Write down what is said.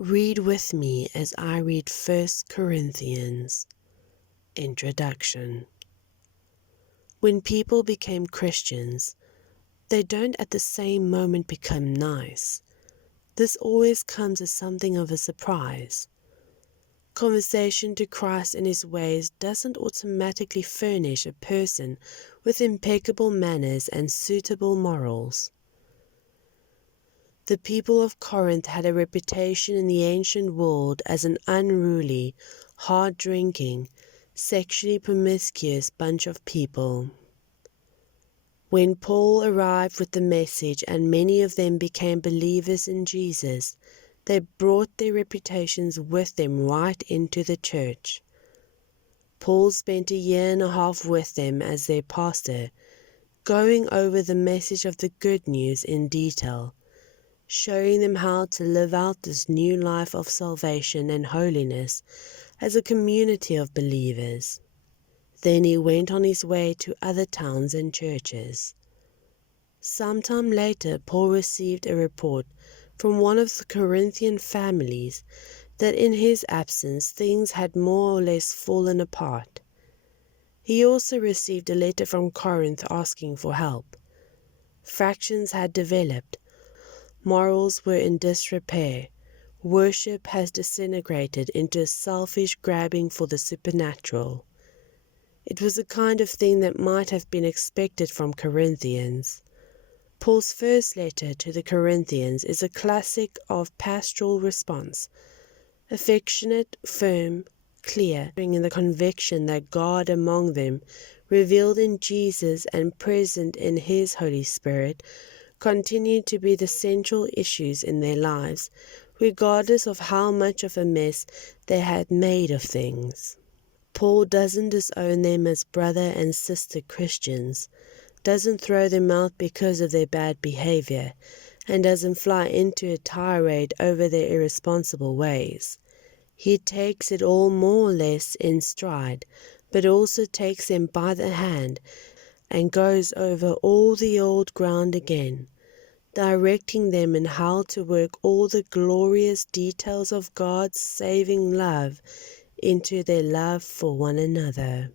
Read with me as I read 1 Corinthians. Introduction. When people became Christians, they don't at the same moment become nice. This always comes as something of a surprise. Conversation to Christ and His ways doesn't automatically furnish a person with impeccable manners and suitable morals. The people of Corinth had a reputation in the ancient world as an unruly, hard-drinking, sexually promiscuous bunch of people. When Paul arrived with the message and many of them became believers in Jesus, they brought their reputations with them right into the church. Paul spent 1.5 years with them as their pastor, going over the message of the good news in detail, showing them how to live out this new life of salvation and holiness as a community of believers. Then he went on his way to other towns and churches. Sometime later, Paul received a report from one of the Corinthian families that in his absence things had more or less fallen apart. He also received a letter from Corinth asking for help. Fractions had developed. Morals were in disrepair. Worship has disintegrated into a selfish grabbing for the supernatural. It was the kind of thing that might have been expected from Corinthians. Paul's first letter to the Corinthians is a classic of pastoral response, affectionate, firm, clear, in the conviction that God among them, revealed in Jesus and present in His Holy Spirit, continued to be the central issues in their lives, regardless of how much of a mess they had made of things. Paul doesn't disown them as brother and sister Christians, doesn't throw them out because of their bad behavior, and doesn't fly into a tirade over their irresponsible ways. He takes it all more or less in stride, but also takes them by the hand and goes over all the old ground again, directing them in how to work all the glorious details of God's saving love into their love for one another.